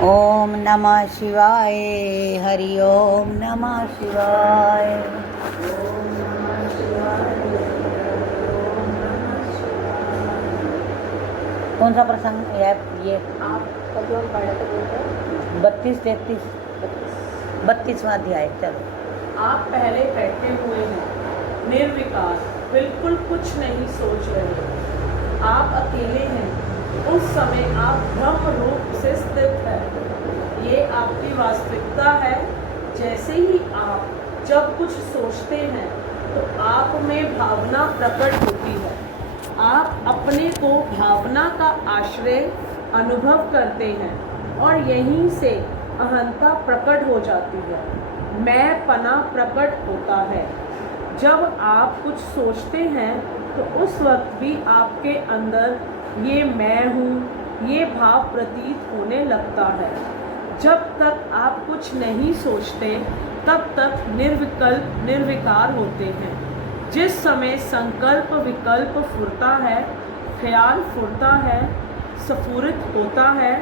ओम नमः शिवाय। हरि ओम नमः शिवाय। कौन सा प्रसंग है ये? आप कभी और पढ़े तो बोलते 32, 32वां अध्याय। चलो। आप पहले बैठे हुए हैं, निर्विकार, बिल्कुल कुछ नहीं सोच रहे। आप अकेले हैं। उस समय आप ब्रह्म रूप से स्थित हैं। ये आपकी वास्तविकता है। जैसे ही आप जब कुछ सोचते हैं तो आप में भावना प्रकट होती है। आप अपने को भावना का आश्रय अनुभव करते हैं और यहीं से अहंता प्रकट हो जाती है। मैं पना प्रकट होता है। जब आप कुछ सोचते हैं तो उस वक्त भी आपके अंदर ये मैं हूँ ये भाव प्रतीत होने लगता है। जब तक आप कुछ नहीं सोचते तब तक निर्विकल्प निर्विकार होते हैं। जिस समय संकल्प विकल्प फुरता है, ख्याल फुरता है, स्फुरित होता है,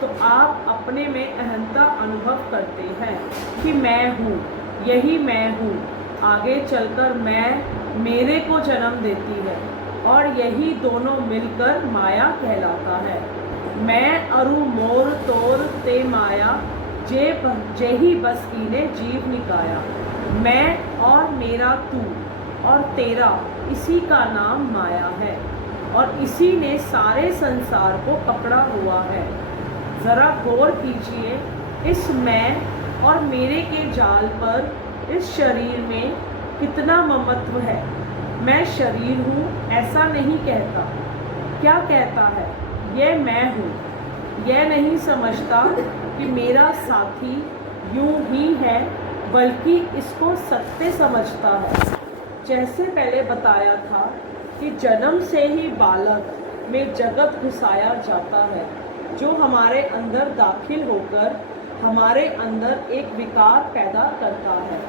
तो आप अपने में अहंता अनुभव करते हैं कि मैं हूँ, यही मैं हूँ। आगे चलकर मैं मेरे को जन्म देती है और यही दोनों मिलकर माया कहलाता है। मैं अरु मोर तोर ते माया, जेही बस कीने जीव निकाया। मैं और मेरा तू और तेरा, इसी का नाम माया है और इसी ने सारे संसार को पकड़ा हुआ है। ज़रा गौर कीजिए, इस मैं और मेरे के जाल पर इस शरीर में कितना ममत्व है। मैं शरीर हूँ ऐसा नहीं कहता। क्या कहता है? यह मैं हूँ। यह नहीं समझता कि मेरा साथी यूं ही है, बल्कि इसको सत्य समझता है। जैसे पहले बताया था कि जन्म से ही बालक में जगत घुसाया जाता है, जो हमारे अंदर दाखिल होकर हमारे अंदर एक विकार पैदा करता है,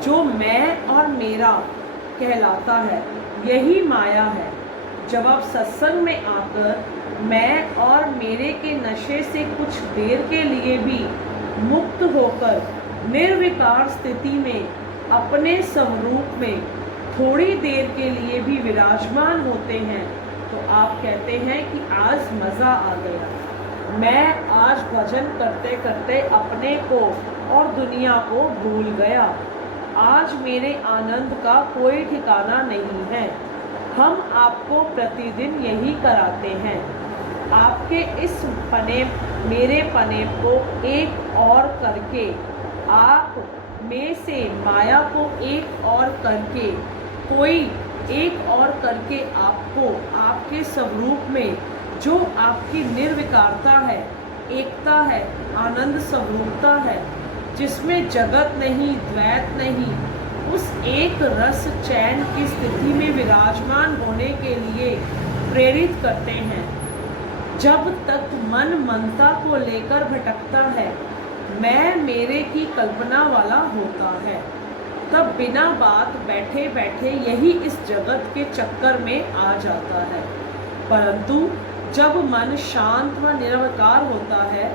जो मैं और मेरा कहलाता है। यही माया है। जब आप सत्संग में आकर मैं और मेरे के नशे से कुछ देर के लिए भी मुक्त होकर निर्विकार स्थिति में अपने स्वरूप में थोड़ी देर के लिए भी विराजमान होते हैं, तो आप कहते हैं कि आज मज़ा आ गया। मैं आज भजन करते करते अपने को और दुनिया को भूल गया। आज मेरे आनंद का कोई ठिकाना नहीं है। हम आपको प्रतिदिन यही कराते हैं। आपके इस पने मेरे पने को एक और करके, आप में से माया को एक और करके, कोई एक और करके आपको आपके स्वरूप में जो आपकी निर्विकारता है, एकता है, आनंद स्वरूपता है, जिसमें जगत नहीं, द्वैत नहीं, उस एक रस चैन की स्थिति में विराजमान होने के लिए प्रेरित करते हैं। जब तक मन मनता को लेकर भटकता है, मैं मेरे की कल्पना वाला होता है, तब बिना बात बैठे बैठे यही इस जगत के चक्कर में आ जाता है। परंतु जब मन शांत व निरवकार होता है,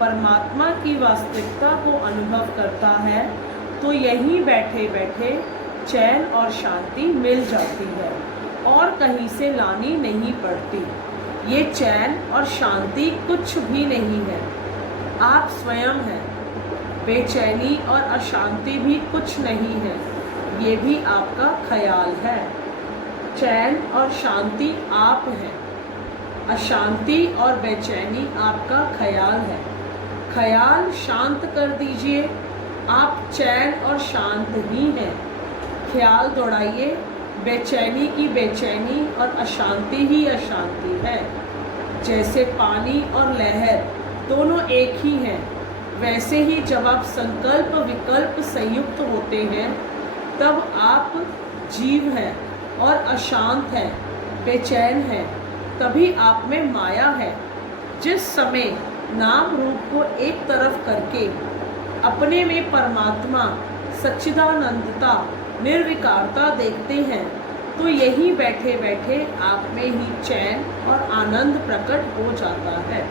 परमात्मा की वास्तविकता को अनुभव करता है, तो यहीं बैठे बैठे चैन और शांति मिल जाती है और कहीं से लानी नहीं पड़ती। ये चैन और शांति कुछ भी नहीं है, आप स्वयं हैं। बेचैनी और अशांति भी कुछ नहीं है, ये भी आपका ख्याल है। चैन और शांति आप हैं, अशांति और बेचैनी आपका ख्याल है। ख्याल शांत कर दीजिए, आप चैन और शांत ही हैं। ख्याल दौड़ाइए, बेचैनी की बेचैनी और अशांति ही अशांति है। जैसे पानी और लहर दोनों एक ही हैं, वैसे ही जब आप संकल्प विकल्प संयुक्त होते हैं, तब आप जीव हैं और अशांत हैं, बेचैन हैं। तभी आप में माया है। जिस समय नाम रूप को एक तरफ करके अपने में परमात्मा सच्चिदानंदता निर्विकारता देखते हैं, तो यही बैठे बैठे आप में ही चैन और आनंद प्रकट हो जाता है।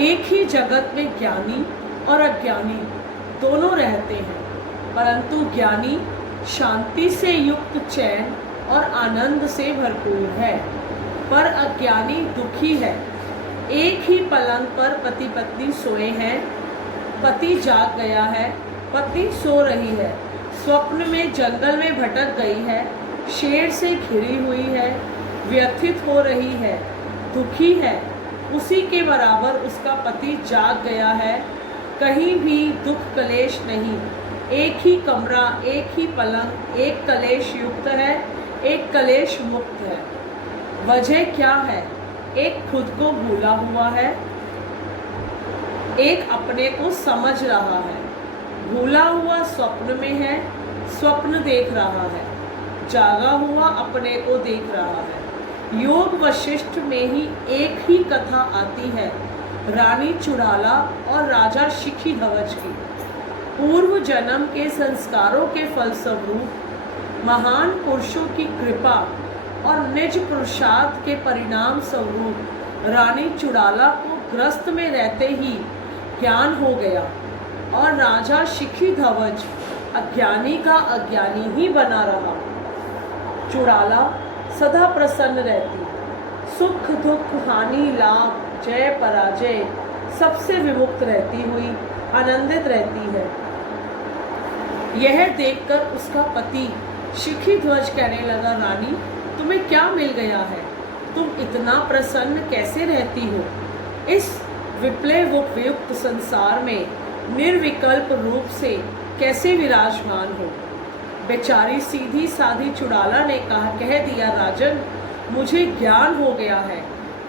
एक ही जगत में ज्ञानी और अज्ञानी दोनों रहते हैं, परंतु ज्ञानी शांति से युक्त चैन और आनंद से भरपूर है, पर अज्ञानी दुखी है। एक ही पलंग पर पति पत्नी सोए हैं, पति जाग गया है, पत्नी सो रही है, स्वप्न में जंगल में भटक गई है, शेर से घिरी हुई है, व्यथित हो रही है, दुखी है। उसी के बराबर उसका पति जाग गया है, कहीं भी दुख कलेश नहीं, एक ही कमरा, एक ही पलंग, एक कलेश युक्त है, एक कलेश मुक्त है। वजह क्या है? एक खुद को भूला हुआ है, एक अपने को समझ रहा है। भूला हुआ स्वप्न में है, स्वप्न देख रहा है, जागा हुआ अपने को देख रहा है। योग वशिष्ठ में ही एक ही कथा आती है, रानी चुड़ाला और राजा शिखीध्वज की। पूर्व जन्म के संस्कारों के फलस्वरूप, महान पुरुषों की कृपा और निज पुरुषार्थ के परिणाम स्वरूप रानी चुड़ाला को ग्रस्त में रहते ही ज्ञान हो गया और राजा शिखीध्वज अज्ञानी का अज्ञानी ही बना रहा। चुड़ाला सदा प्रसन्न रहती, सुख दुख हानि लाभ जय पराजय सबसे विमुक्त रहती हुई आनंदित रहती है। यह देखकर उसका पति शिखीध्वज कहने लगा, रानी तुम्हें क्या मिल गया है? तुम इतना प्रसन्न कैसे रहती हो? इस विप्लवयुक्त संसार में निर्विकल्प रूप से कैसे विराजमान हो? बेचारी सीधी साधी चुड़ाला ने कह दिया, राजन मुझे ज्ञान हो गया है,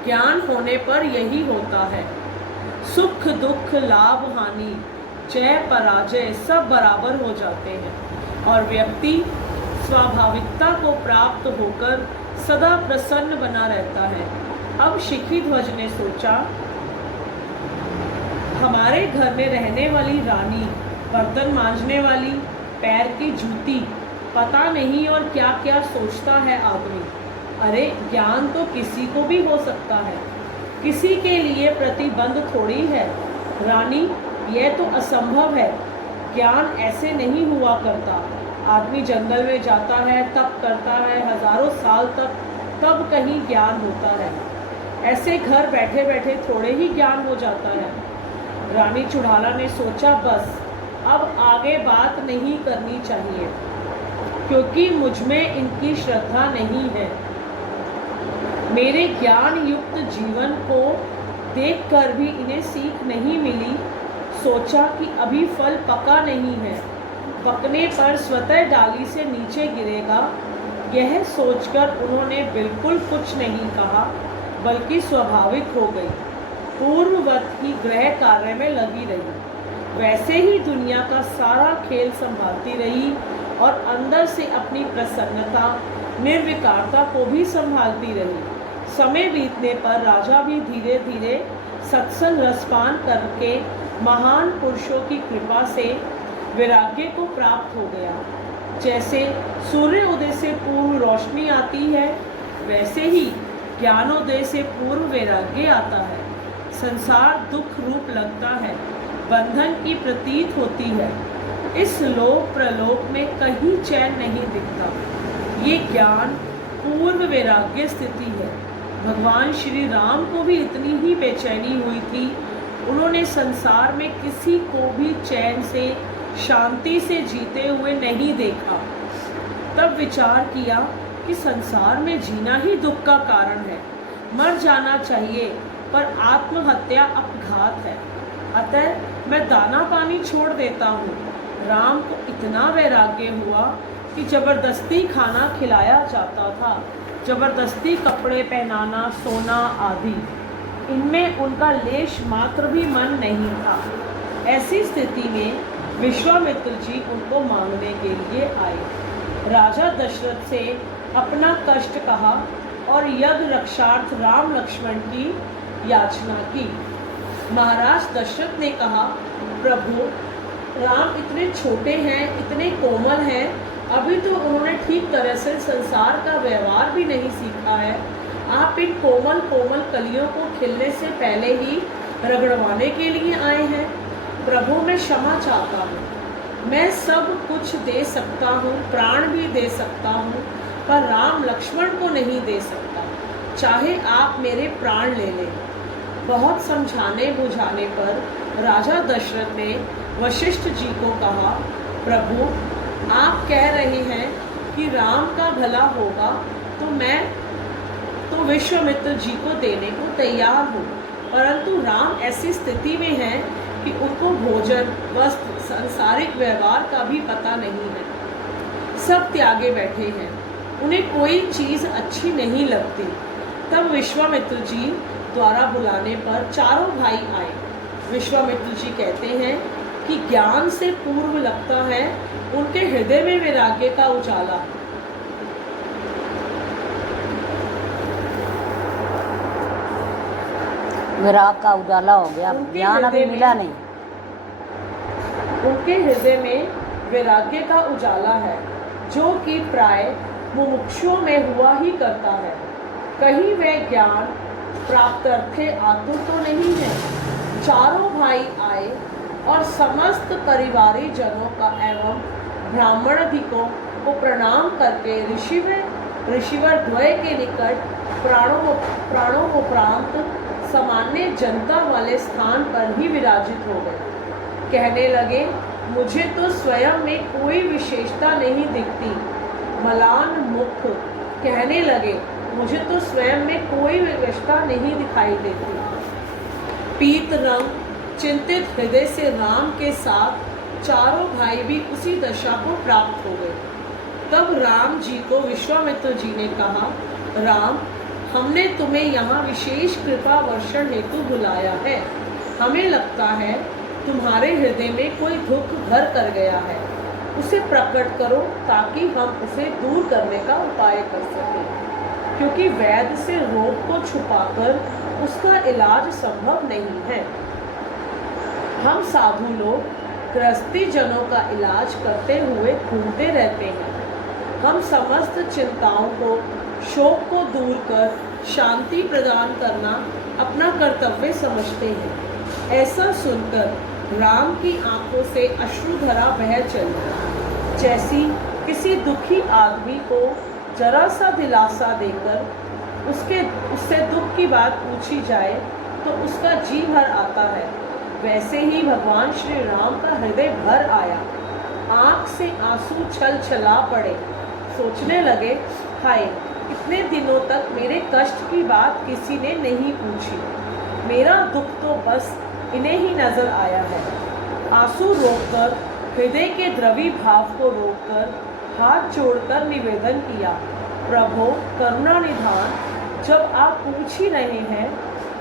ज्ञान होने पर यही होता है, सुख दुख लाभ हानि जय पराजय सब बराबर हो जाते हैं और व्यक्ति स्वाभाविकता को प्राप्त होकर सदा प्रसन्न बना रहता है। अब शिखीध्वज ने सोचा, हमारे घर में रहने वाली रानी, बर्तन मांजने वाली, पैर की जूती, पता नहीं और क्या क्या सोचता है आदमी। अरे ज्ञान तो किसी को भी हो सकता है, किसी के लिए प्रतिबंध थोड़ी है। रानी यह तो असंभव है, ज्ञान ऐसे नहीं हुआ करता। आदमी जंगल में जाता है, तप करता है हजारों साल तक, तब कहीं ज्ञान होता है। ऐसे घर बैठे बैठे थोड़े ही ज्ञान हो जाता है। रानी चुड़ाला ने सोचा, बस अब आगे बात नहीं करनी चाहिए, क्योंकि मुझ में इनकी श्रद्धा नहीं है। मेरे ज्ञान युक्त जीवन को देखकर भी इन्हें सीख नहीं मिली। सोचा कि अभी फल पका नहीं है, पकने पर स्वतः डाली से नीचे गिरेगा। यह सोचकर उन्होंने बिल्कुल कुछ नहीं कहा, बल्कि स्वाभाविक हो गई, पूर्ववत ही गृह कार्य में लगी रही। वैसे ही दुनिया का सारा खेल संभालती रही और अंदर से अपनी प्रसन्नता निर्विकारता को भी संभालती रही। समय बीतने पर राजा भी धीरे धीरे सत्संग रसपान करके महान पुरुषों की कृपा से वैराग्य को प्राप्त हो गया। जैसे सूर्य उदय से पूर्व रोशनी आती है, वैसे ही ज्ञानोदय से पूर्व वैराग्य आता है। संसार दुख रूप लगता है, बंधन की प्रतीत होती है। इस लोक प्रलोक में कहीं चैन नहीं दिखता। ये ज्ञान पूर्व वैराग्य स्थिति है। भगवान श्री राम को भी इतनी ही बेचैनी हुई थी। उन्होंने संसार में किसी को भी चैन से शांति से जीते हुए नहीं देखा। तब विचार किया कि संसार में जीना ही दुख का कारण है, मर जाना चाहिए, पर आत्महत्या अपघात है। अतः मैं दाना पानी छोड़ देता हूँ। राम को इतना वैराग्य हुआ कि जबरदस्ती खाना खिलाया जाता था, जबरदस्ती कपड़े पहनाना, सोना आदि, इनमें उनका लेश मात्र भी मन नहीं था। ऐसी स्थिति में विश्वामित्र जी उनको मांगने के लिए आए। राजा दशरथ से अपना कष्ट कहा और यज्ञ रक्षार्थ राम लक्ष्मण की याचना की। महाराज दशरथ ने कहा, प्रभु राम इतने छोटे हैं, इतने कोमल हैं, अभी तो उन्होंने ठीक तरह से संसार का व्यवहार भी नहीं सीखा है। आप इन कोमल कोमल कलियों को खिलने से पहले ही रगड़वाने के लिए आए हैं? प्रभु मैं क्षमा चाहता हूँ। मैं सब कुछ दे सकता हूँ, प्राण भी दे सकता हूँ, पर राम लक्ष्मण को नहीं दे सकता। चाहे आप मेरे प्राण ले लें। बहुत समझाने बुझाने पर राजा दशरथ ने वशिष्ठ जी को कहा, प्रभु आप कह रहे हैं कि राम का भला होगा, तो मैं तो विश्वामित्र जी को देने को तैयार हूँ, परंतु राम ऐसी स्थिति में है कि उनको भोजन, वस्त्र, सांसारिक व्यवहार का भी पता नहीं है। सब त्यागे बैठे हैं, उन्हें कोई चीज़ अच्छी नहीं लगती। तब विश्वामित्र जी द्वारा बुलाने पर चारों भाई आए। विश्वामित्र जी कहते हैं कि ज्ञान से पूर्व लगता है उनके हृदय में वैराग्य का उजाला। विराग का उजाला हो गया, उनके ज्ञान अभी हृदय मिला में- नहीं। उनके हृदय में वैराग्य का उजाला है, जो कि प्राय मुमुक्षुओं में हुआ ही करता है। कहीं वह ज्ञान प्राप्त अर्थे आतुर तो नहीं है। चारों भाई आए और समस्त परिवारी जनों का एवं ब्राह्मणाधिकों को प्रणाम करके ऋषिवर द्वय के निकट प्राणोपरांत सामान्य जनता वाले स्थान पर ही विराजित हो गए। कहने लगे, मुझे तो स्वयं में कोई विशेषता नहीं दिखती। मलान मुख कहने लगे, मुझे तो स्वयं में कोई विशेषता नहीं दिखाई देती। पीत रंग चिंतित हृदय से राम के साथ चारों भाई भी उसी दशा को प्राप्त हो गए। तब राम जी को विश्वामित्र जी ने कहा, राम हमने तुम्हें यहाँ विशेष कृपा वर्षण हेतु बुलाया है। हमें लगता है तुम्हारे हृदय में कोई दुख घर कर गया है, उसे प्रकट करो ताकि हम उसे दूर करने का उपाय कर सकें, क्योंकि वैद्य से रोग को छुपाकर उसका इलाज संभव नहीं है। हम साधु लोग गृहस्थी जनों का इलाज करते हुए घूमते रहते हैं। हम समस्त चिंताओं को, शोक को दूर कर शांति प्रदान करना अपना कर्तव्य समझते हैं। ऐसा सुनकर राम की आंखों से अश्रुधरा बह चली। जैसी किसी दुखी आदमी को जरा सा दिलासा देकर उससे दुख की बात पूछी जाए तो उसका जी भर आता है, वैसे ही भगवान श्री राम का हृदय भर आया। आंख से आंसू छल छला पड़े। सोचने लगे, हाय इतने दिनों तक मेरे कष्ट की बात किसी ने नहीं पूछी। मेरा दुख तो बस इन्हें ही नजर आया है। आंसू रोककर, हृदय के द्रवी भाव को रोककर हाथ जोड़कर निवेदन किया, प्रभु करुणा निधान, जब आप पूछ ही रहे हैं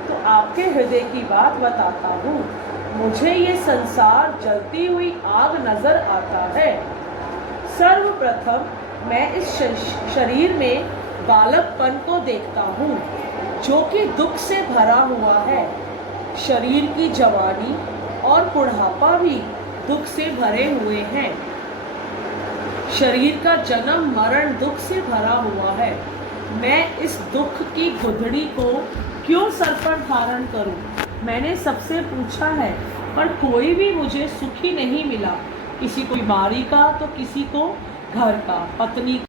तो आपके हृदय की बात बताता हूँ। मुझे ये संसार जलती हुई आग नजर आता है। सर्वप्रथम मैं इस शरीर में बालकपन को देखता हूँ, जो कि दुख से भरा हुआ है। शरीर की जवानी और बुढ़ापा भी दुख से भरे हुए हैं। शरीर का जन्म मरण दुख से भरा हुआ है। मैं इस दुख की गुदड़ी को क्यों सर पर धारण करूं? मैंने सबसे पूछा है, पर कोई भी मुझे सुखी नहीं मिला। किसी को बीमारी का, तो किसी को घर का, पत्नी